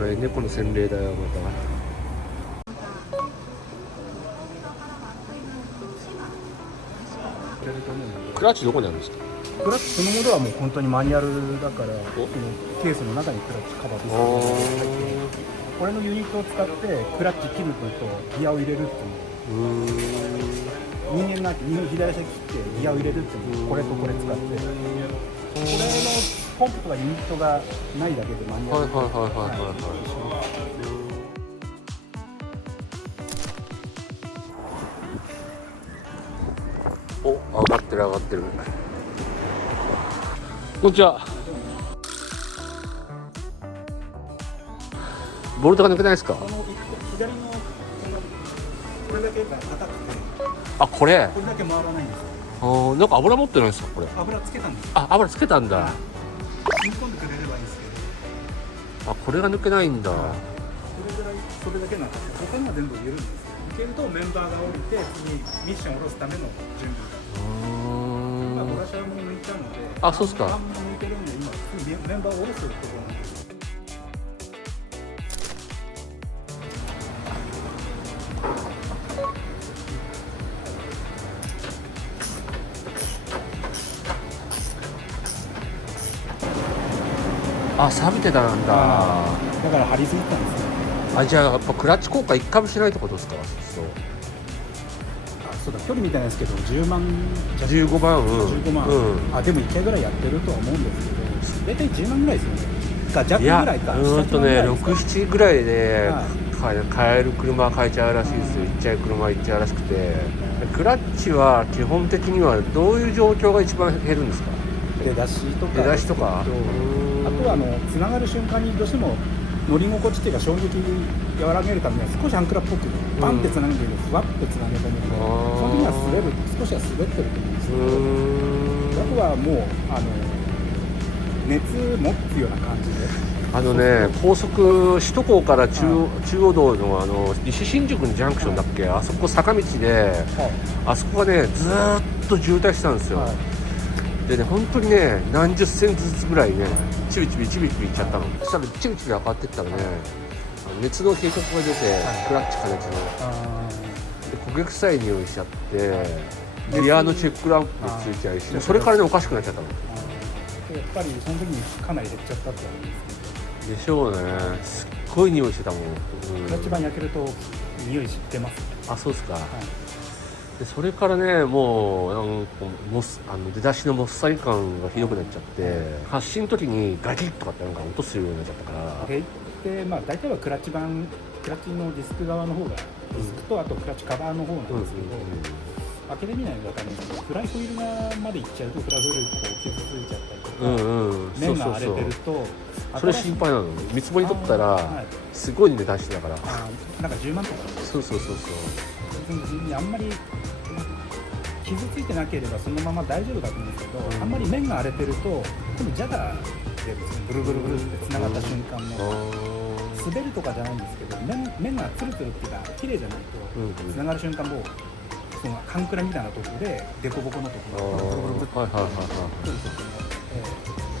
ない猫の洗礼だよまた。クラッチどこにあるんですか？クラッチそのものはもう本当にマニュアルだから、このケースの中にクラッチカバーですけど、これのユニットを使ってクラッチ切るとギアを入れるっていう人間なんて左足切ってギアを入れるっていうこれとこれ使って、これのポンプとかユニットがないだけでマニュアルお、上がってる上がってる。こんにちは。ボルトが抜けないですか？左のこれだけが硬くて、あ、これこれだけ回らないんですよ。あ、なんか油持ってないですかこれ？油つけたんですよ。あ、油つけたんだ。引っ込んでくれればいいんですけど、あ、これが抜けないんだ。それぐらいそれだけなんですよ。他のは全部入れるんですよ。いけるとメンバーが降りて次ミッションを下ろすための準備。今ブラシャーも抜いたので、あ、そうっすか。半分抜いてるんで今次メンバーを下ろすところなんです。あ、錆びてたんだ。だから張りすぎたんですよ。あ、じゃあやっぱクラッチ効果一回もしないってことですか？そう。そうだ、距離みたいなんですけど10万15万、15万、あ、でも1回ぐらいやってるとは思うんですけど、大体10万ぐらいですよね。か弱ぐらいか。6、7ぐらいで、買える車買えちゃうらしいですよ。行っちゃう車行っちゃうらしくて、クラッチは基本的にはどういう状況が一番減るんですか？出だしとか。出だしとか。あとはつながる瞬間にどうしても乗り心地っていうか衝撃和らげるためには少しアンクラっぽくパンってつなげるけどふわってつなげたので、その時には滑る、少しは滑ってると思うんですけど、あとはもう熱持つような感じで、高速首都高から中央道の西新宿のジャンクションだっけ、あそこ坂道で、あそこがねずーっと渋滞してたんですよ。でね、本当にね何十センチずつぐらいね、チビチビいっちゃったの。そしたらチビチビ上がってったらね、熱の警告が出て、クラッチ加熱ので焦げ臭い匂いしちゃって、ギアのチェックランプついちゃいして、それからねおかしくなっちゃったの。やっぱりその時にかなり減っちゃったってあるんですけど。でしょうね。すっごい匂いしてたもん。クラッチ板焼けると匂い知ってます。あ、そうですか。でそれからね、もう出だしのもっさり感がひどくなっちゃって、発進の時にガキッとかってなんか音するようになっちゃったから。で、大体はクラッチのディスク側の方が、ディスクとあとクラッチカバーの方なんですけど、開けてみないと分かるんですけど、フライホイール側まで行っちゃうとフライホイール傷ついちゃったりとか、面が荒れてると、それ心配なの。見積もり取ったらすごい値段してたから、なんか10万とか。そうあんまり傷ついてなければそのまま大丈夫だと思うんですけど、あんまり面が荒れてると今度ジャガーでブルブルブルってつながった瞬間の滑るとかじゃないんですけど、面がツルツルっていうか綺麗じゃないとつながる瞬間もうそのカンクラみたいなところでデコボコのところがブルブルブルってくるときも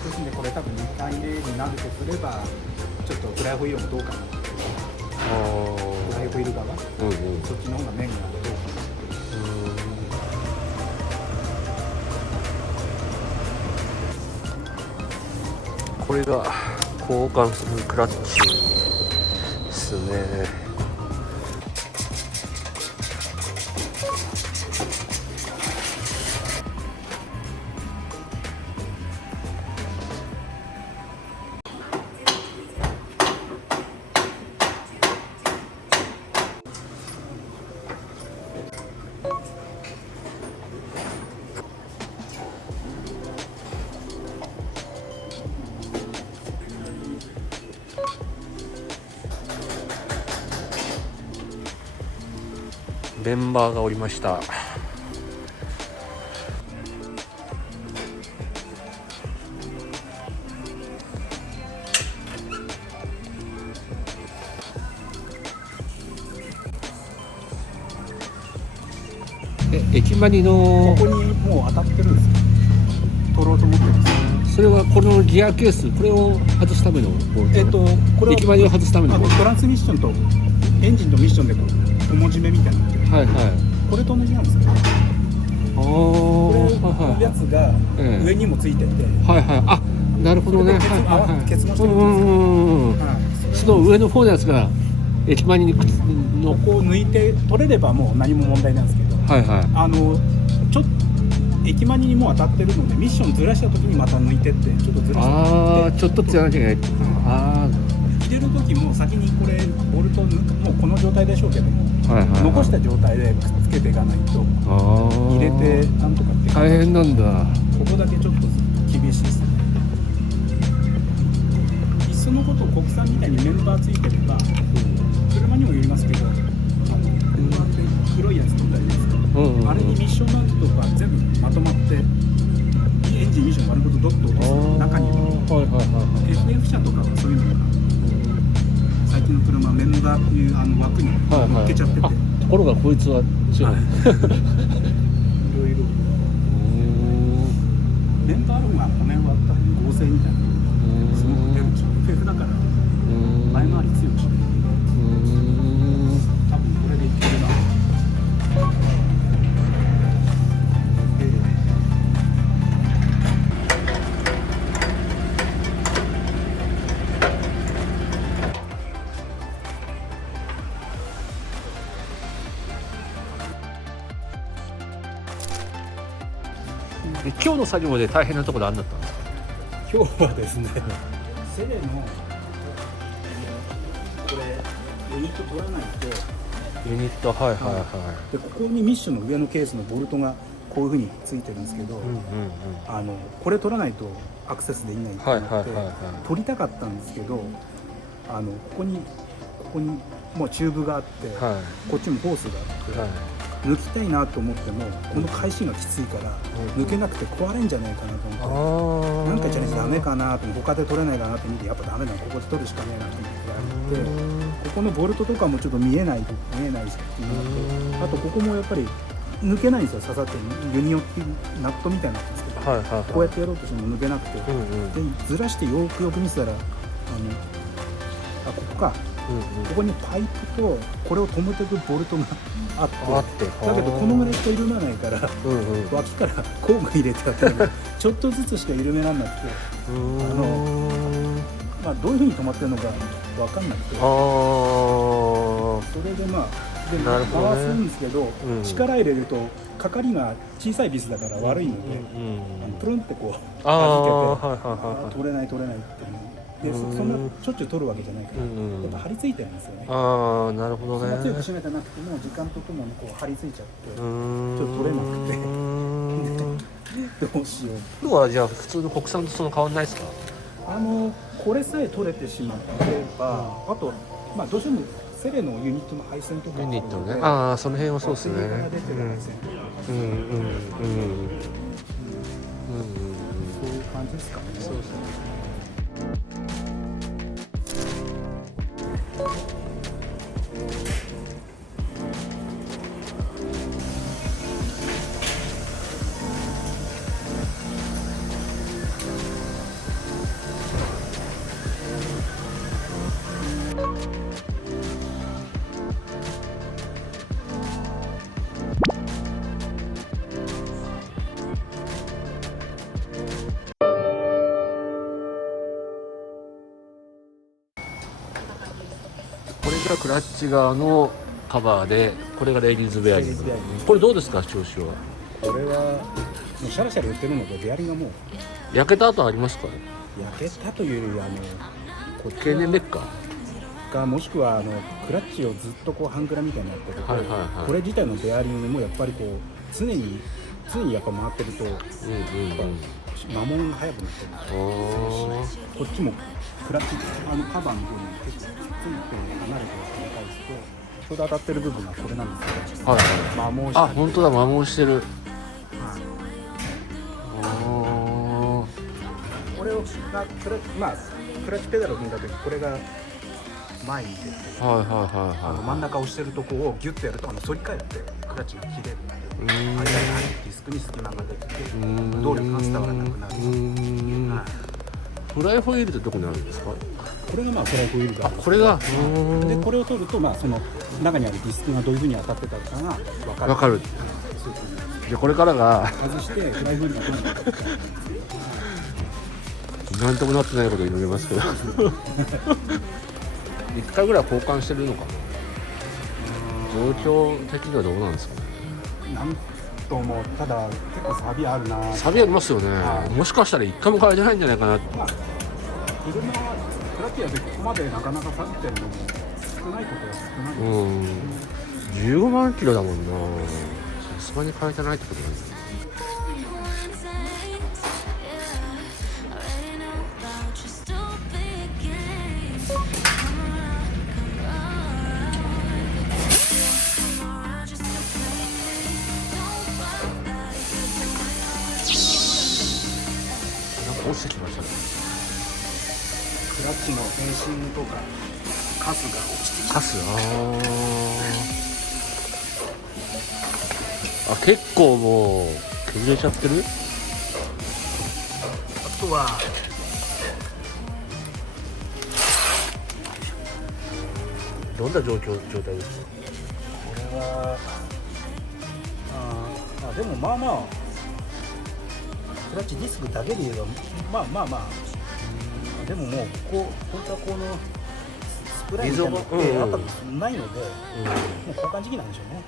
ですので、これ多分2回目になるとすればちょっとフライホイールもどうかな。フライホイール側、そっちの方が面がどうかな。これが交換するクラッチですね。メンバーがおりました。駅マニのここにもう当たってるんですよ。取ろうと思ってるんですよ。そそれはこのギアケース、これを外すためのボルト、これ駅前を外すためのボルトランスミッションとエンジンとミッションでこうおもじめみたいになってる、ト。はいはい。これと同じなんですよ。これやつが上にもついてて、はいはい。あ、なるほどね。はいはいはい。結合してるんですよ。その上の方のやつが駅前にの。こう抜いて取れればもう何も問題なんですけど、はいはい。ちょっと駅前にもう当たってるのでミッションずらした時にまた抜いてってちょっとずらしてああ、ちょっとずらなきゃいけない。あ入れる時も先にこれボルトもうこの状態でしょうけども、あ、はいはいはい。残した状態でくっつけていかないと入れてなんとかって大変なんだ。ここだけちょっと厳しいですね。いっそのこと国産みたいにメンバーついてれば、車にもよりますけど、車って黒いやつ取ったりですか、あれにミッションなんとか全部まとまってエンジンミッション丸ごとドッと落とす中にはいはいはい。 FF 車とかはそういうのが最近の車メンバーっていう枠に乗っけちゃってて、ところがこいつは違う。いろいろメンバーの方が骨割った合成みたいなすごく出るんですよ。FF だから前回り強くして多分これでいけるな。今日の作業で大変なところあんだったんですか？今日はですねセレのこれユニット取らないとユニット、はいはいはでここにミッションの上のケースのボルトがこういう風についてるんですけど、い。うんうんうん。これ取らないとアクセスできないってなって、はいはいはいはい取りたかったんですけどここにもうチューブがあって、はこっちもホースがあって、いはい。抜きたいなと思ってもこの回収がきついから、抜けなくて壊れんじゃないかなと思って、なんかチャレンジダメかなと思って他で取れないかなと思ってやっぱダメだここで取るしかねえなと思ってやってここのボルトとかもちょっと見えないしっていうのとあとここもやっぱり抜けないんですよ刺さってユニオってナットみたいになってるんですけど、はいはいはい。こうやってやろうとしても抜けなくて、でずらしてよく見せたらここか。ここにパイプとこれを止めていくボルトがあってだけどこのぐらいしか緩まないから、脇から工具入れてやってるのでちょっとずつしか緩めらんなくてまあ、どういうふうに止まってるのか分かんなくてそれでまあで回すんですけど、力入れると係が小さいビスだから悪いので、プルンってこう弾けて取れないっていうのでそんなしょっちゅう取るわけじゃないから、やっぱ張り付いてるんですよね。ああ、なるほどね。そんな強く締めてなくても時間とともにこう張り付いちゃってちょっと取れなくてどうしよう。今日はじゃあ普通の国産とその変わんないですか？これさえ取れてしまってば、あとまあどうしてもセレのユニットの配線とかユニットね。ああ、その辺はそうですね。が出てる配線そういう感じですかね。そうですね。これがクラッチ側のカバーで、これがレイディーズベアリング。これどうですか、調子は？これはもうシャラシャラ言ってるのでベアリングがもう焼けた跡ありますかね？焼けたというよりこっち経年劣化かもしくはクラッチをずっとこう半クラみたいになってると、はいはいはい、これ自体のベアリングもやっぱりこう常にやっぱ回ってると、摩耗が速くなってるこっちもクラッチカバーの方に結構ついて離れて繰り返すとちょうど当たってる部分がこれなんですけど、はいはい、摩耗したり、あ、本当だ、摩耗してる。はい、これをクラッチペダルを踏んだ時これが前に出て、真ん中を押してるとこをギュッとやると反り返ってクラッチが切れるので、間にディスクに隙間ができて動力が伝わらなくなる。フライホイールってどこにあるんですか？これがまあフライホイールがあ、これがでこれを取るとまあその中にあるディスクがどういう風に当たってたかが分かる。分かる。でこれからが外してフライホイールがどうなるか。なんともなってないことを祈りますけど1回ぐらい交換してるのかな。状況的にはどうなんですかね。なんともただ結構サビあるな。サビありますよね、はい、もしかしたら1回も変えてないんじゃないかな。まあ車はクラッチやでここまでなかなか下げてるのも少ないことは少ない。15万キロだもんな。さすがに変えてないってことだね。落ちてきましたね。クラッチの変身とかカスが落ちてきてカス結構もう削れちゃってる。あとはどんな状態ですか？これはでもまあまあクラッチディスクだけで言えばまあでももう本当はこのスプライみたいなのってやっぱないので、もう交換時期なんでしょうね。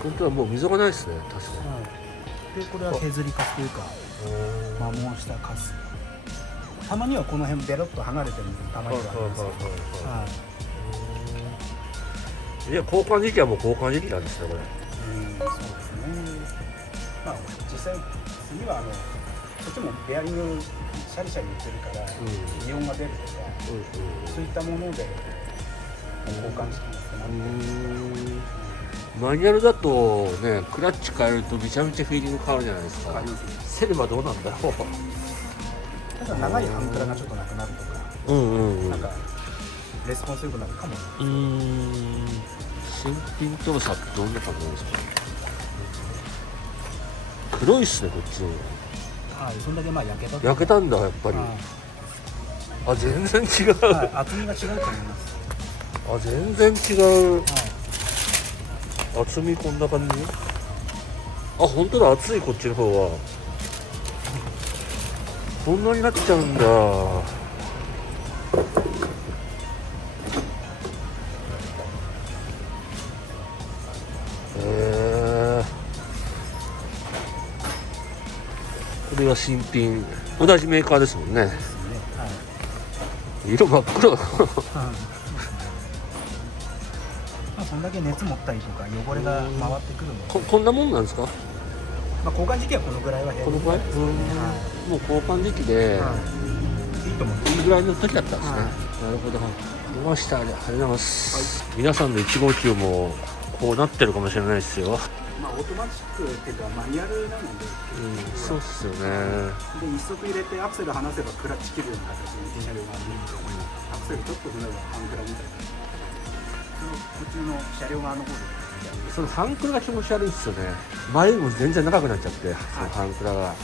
本当はもう溝がないですね、確かに。でこれは削りカスというか摩耗したカス。たまにはこの辺ベロッと剥がれてるのたまにはありますけど、いや交換時期はもう交換時期なんですね、これ。そうですね。まあ実際次はこっちもベアリングシャリシャリ言ってるから、イオンが出るとか、そういったもので交換してますかね。マニュアルだとね、クラッチ変えるとめちゃめちゃフィーリング変わるじゃないですか。セルはどうなんだろう。ただ長いハンクラがちょっとなくなるとか、なんかレスポンス良くなるかも。新品との差ってどんな感じなんですか？黒いっすね、こっちの。そんだけまあ焼けた。焼けたんだ、やっぱり。全然違う。厚みが違うと思います。全然違う。厚みこんな感じ。本当だ、厚い、こっちの方は。こんなになっちゃうんだ。これは新品、同じメーカーですもんね。色真っ黒。そんだけ熱持ったりとか汚れが回ってくるので、こんなもんなんですか？交換時期はこのぐらいはこのぐらい？もう交換時期でいいと思う。いいぐらいの時だったんですね。なるほど。出ました。ありがとうございます。皆さんの1号機もこうなってるかもしれないですよ。オートマチックっていうかマニュアルなので、そうっすよね。で一足入れてアクセル離せばクラッチ切るような形に車両があるんで、アクセルちょっと踏めばハンクラみたいな、こっちの車両側の方でそのハンクラが気持ち悪いっすよね。前も全然長くなっちゃって、そのハンクラが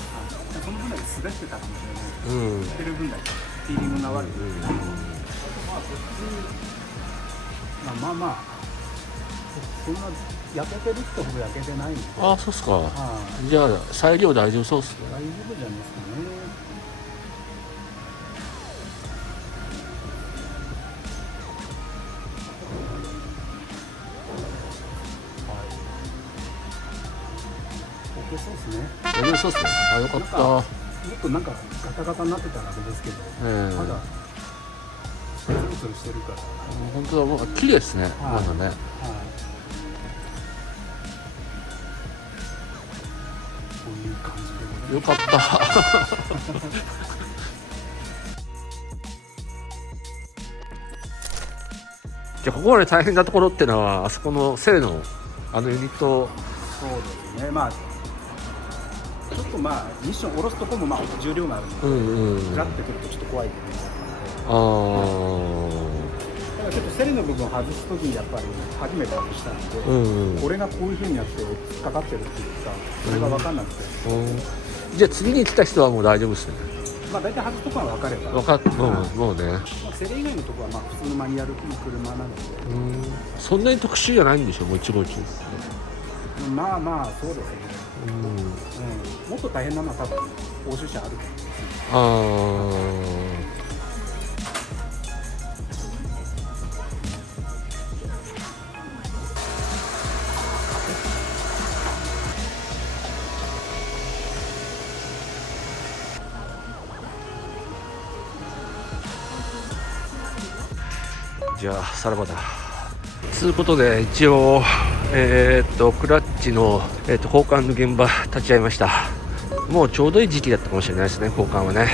その分だけ滑ってたかもしれないです。滑ってる分だけフィーリングが悪い。そんな焼けてるってほど焼けてないんで。そうっすか。じゃあ裁量大丈夫そうっすね。大丈夫じゃないですかね。OK そうですね。大丈夫そうっすね。よかった。もっとなんかガタガタになってたらあれですけど、まだツルツルしてるから。本当だ、もう綺麗ですね。まだね。こういう感じで。よかった。じゃあここまで大変なところってのはあそこのセレのユニット。そうですね。ちょっとミッション下ろすとこも重量があるので、グラッてくるとちょっと怖いですね。ただちょっとセレの部分を外すときにやっぱり初めて外したんで、これがこういう風になってかかってるっていうか、それが分かんなくて、じゃあ次に来た人はもう大丈夫ですね。まあ大体外すとこは分かれば、もうね。まあ、セレ以外のとこはまあ普通のマニュアルの車なので、そんなに特殊じゃないんでしょ、もう1号機。まあまあそうですね、うん。もっと大変なのは多分欧州車あると思うんですね。あじゃあさらばだ。つうことで一応クラッチの、交換の現場立ち会いました。もうちょうどいい時期だったかもしれないですね、交換はね。